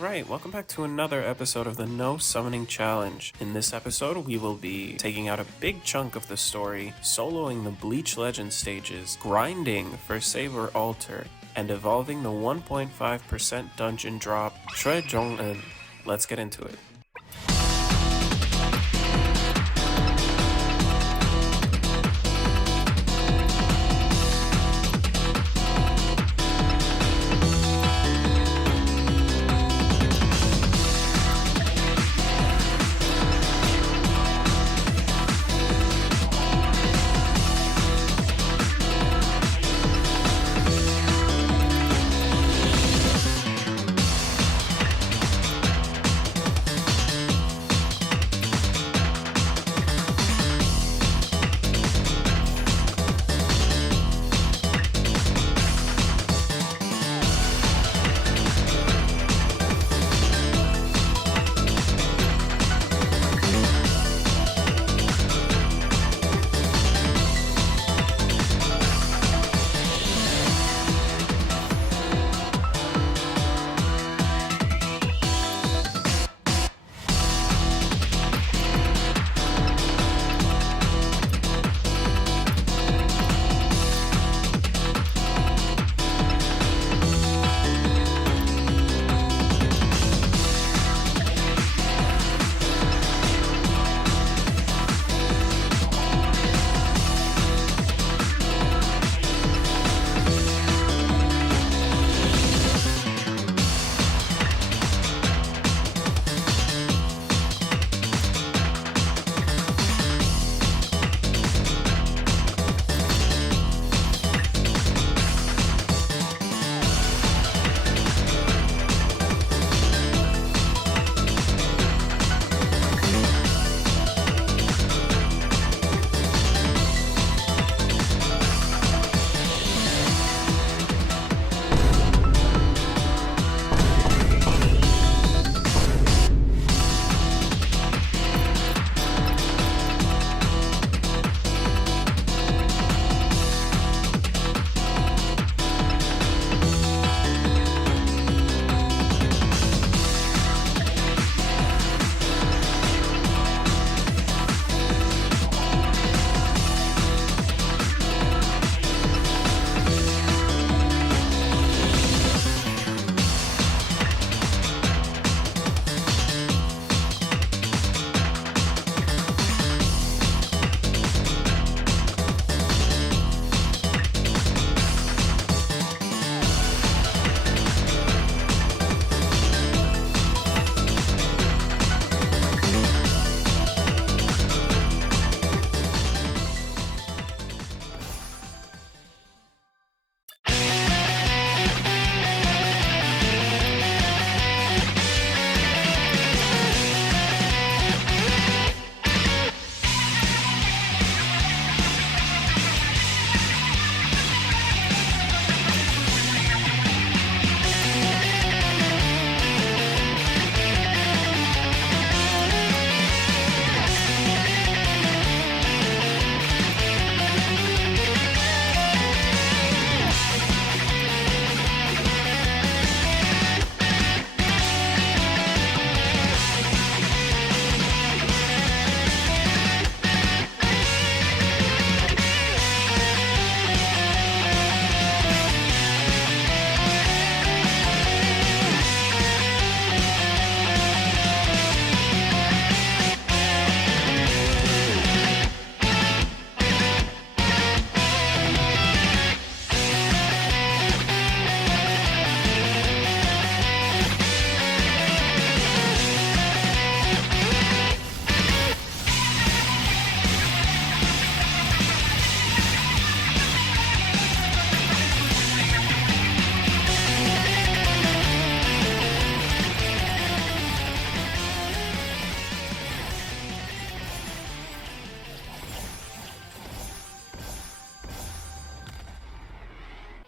Alright, welcome back to another episode of the No Summoning Challenge. In this episode, we will be taking out a big chunk of the story, soloing the Bleach Legend stages, grinding for Saber Altar, and evolving the 1.5% dungeon drop, Choi Jong-In. Let's get into it.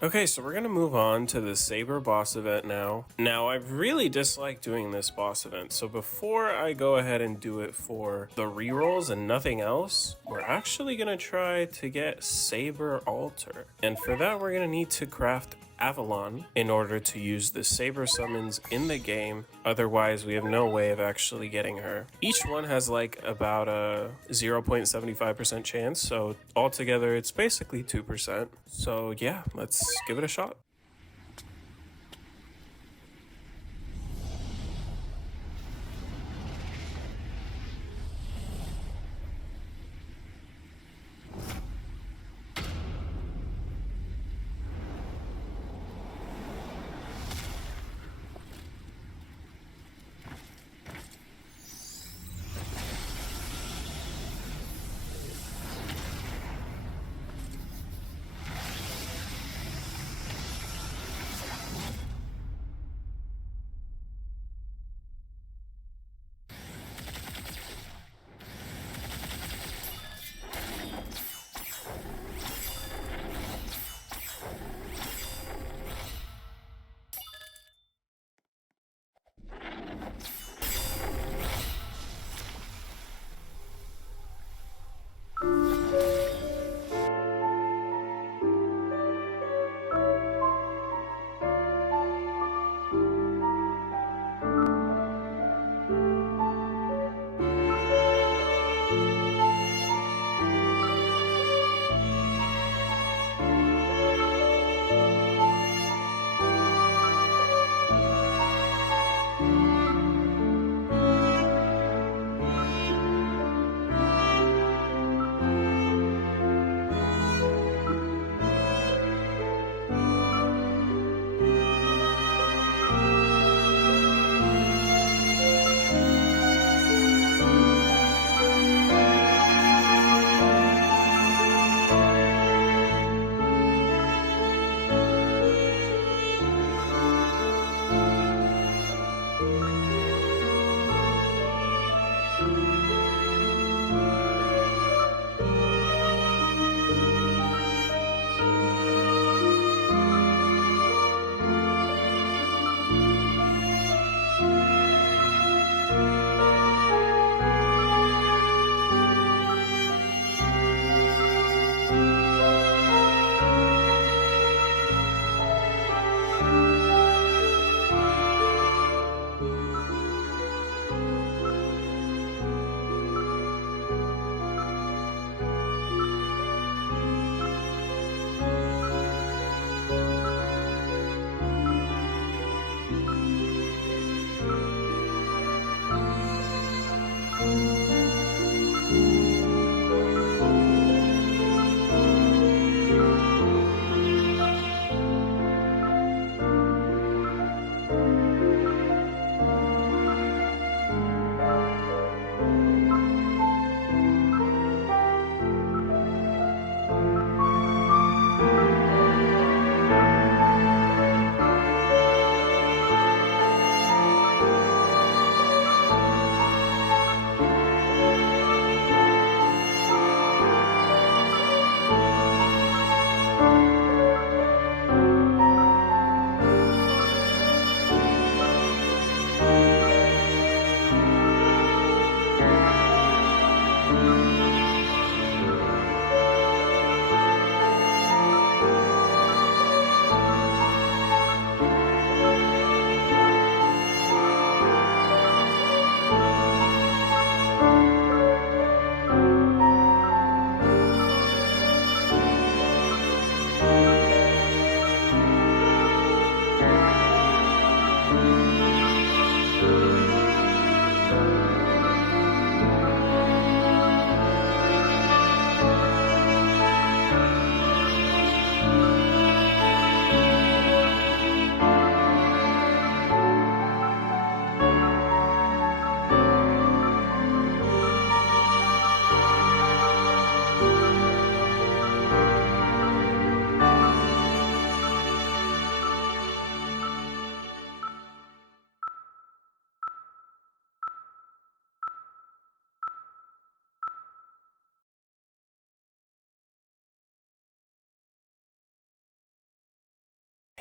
Okay, so we're gonna move on to the Saber boss event now. Now, I've really disliked doing this boss event, so before I go ahead and do it for the rerolls and nothing else, we're actually gonna try to get Saber Altar. And for that, we're gonna need to craft Avalon in order to use the saber summons in the game. Otherwise, we have no way of actually getting her. Each one has like about a 0.75% chance, so altogether it's basically 2%. So yeah, let's give it a shot.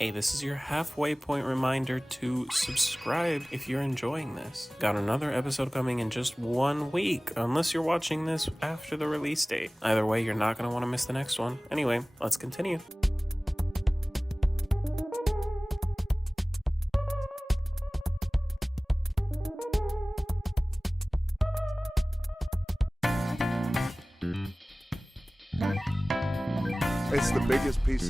Hey, this is your halfway point reminder to subscribe if you're enjoying this. Got another episode coming in just 1 week, unless you're watching this after the release date. Either way, you're not going to want to miss the next one. Anyway, let's continue. It's the biggest piece.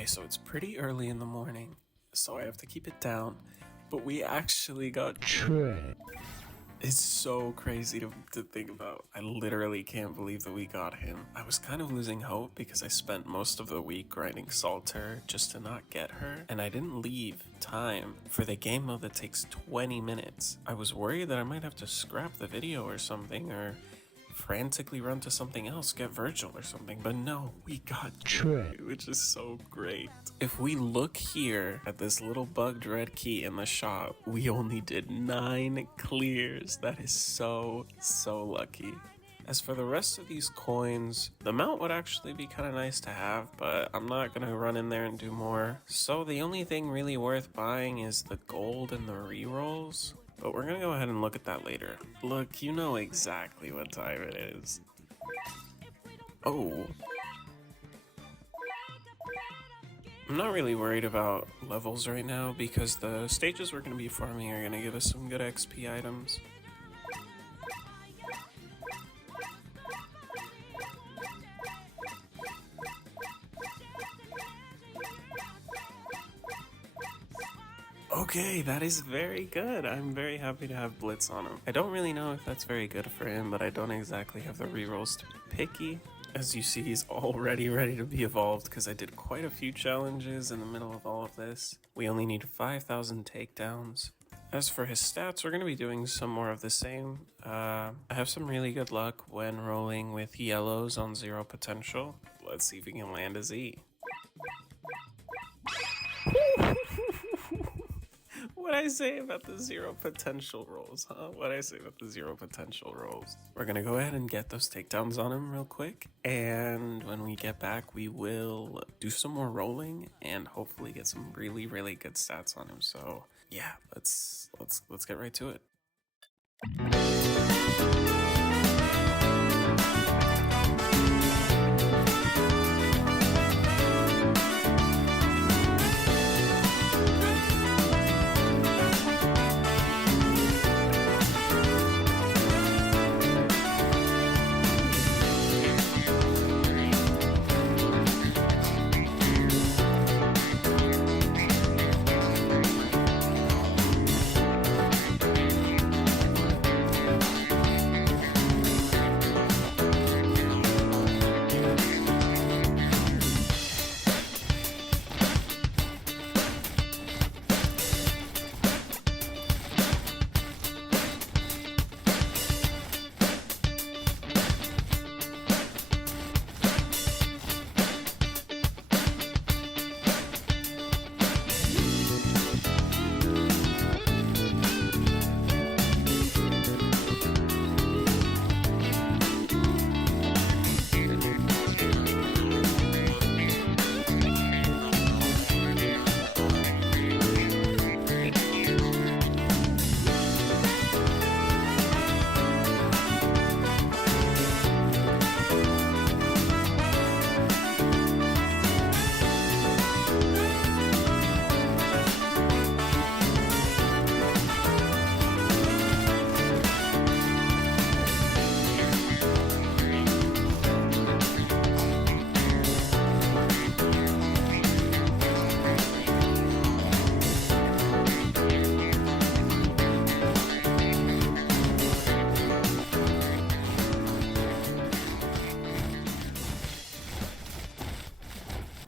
Okay, so it's pretty early in the morning, so I have to keep it down, but we actually got Choi. It's so crazy to think about. I literally can't believe that we got him. I was kind of losing hope because I spent most of the week grinding Salter just to not get her, and I didn't leave time for the game mode that takes 20 minutes. I was worried that I might have to scrap the video or something, or frantically run to something else, get Virgil or something, but no, we got Choi, which is so great. If we look here at this little bugged red key in the shop, we only did 9 clears. That is so lucky. As for the rest of these coins, the mount would actually be kind of nice to have, but I'm not going to run in there and do more. So the only thing really worth buying is the gold and the rerolls. But we're gonna go ahead and look at that later. Look, you know exactly what time it is. Oh. I'm not really worried about levels right now because the stages we're gonna be farming are gonna give us some good XP items. Okay, that is very good. I'm very happy to have Blitz on him. I don't really know if that's very good for him, but I don't exactly have the rerolls to be picky. As you see, he's already ready to be evolved because I did quite a few challenges in the middle of all of this. We only need 5,000 takedowns. As for his stats, we're going to be doing some more of the same. I have some really good luck when rolling with yellows on 0 potential. Let's see if we can land a Z. What'd I say about the 0 potential rolls, huh? What'd I say about the 0 potential rolls? We're gonna go ahead and get those takedowns on him real quick, and when we get back, we will do some more rolling and hopefully get some really good stats on him. So yeah, let's get right to it.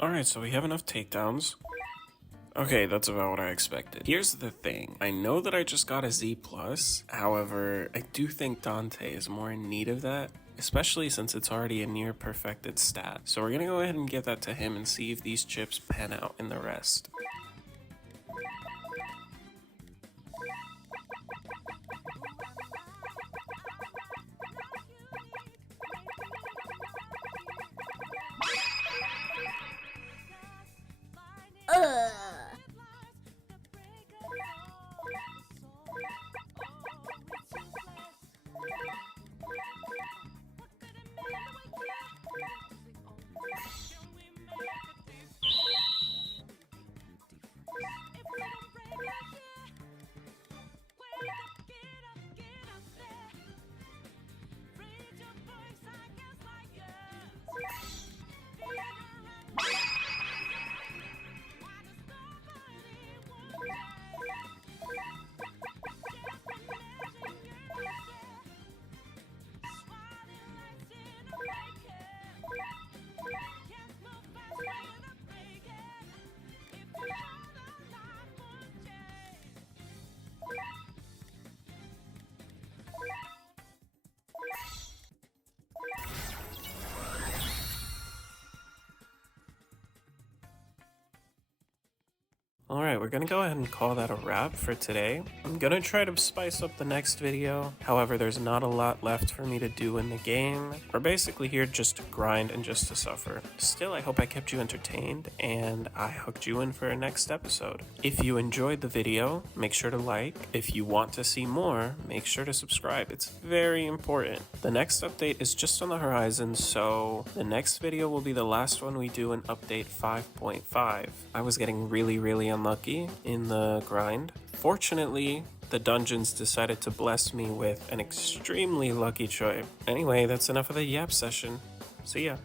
Alright, so we have enough takedowns. Okay, that's about what I expected. Here's the thing. I know that I just got a Z+, however, I do think Dante is more in need of that, especially since it's already a near perfected stat. So we're gonna go ahead and give that to him and see if these chips pan out in the rest. Alright, we're gonna go ahead and call that a wrap for today. I'm gonna try to spice up the next video. However, there's not a lot left for me to do in the game. We're basically here just to grind and just to suffer. Still, I hope I kept you entertained and I hooked you in for a next episode. If you enjoyed the video, make sure to like. If you want to see more, make sure to subscribe. It's very important. The next update is just on the horizon, so the next video will be the last one we do in update 5.5. I was getting really unlucky in the grind. Fortunately, the dungeons decided to bless me with an extremely lucky Choi. Anyway, that's enough of the Yap session. See ya.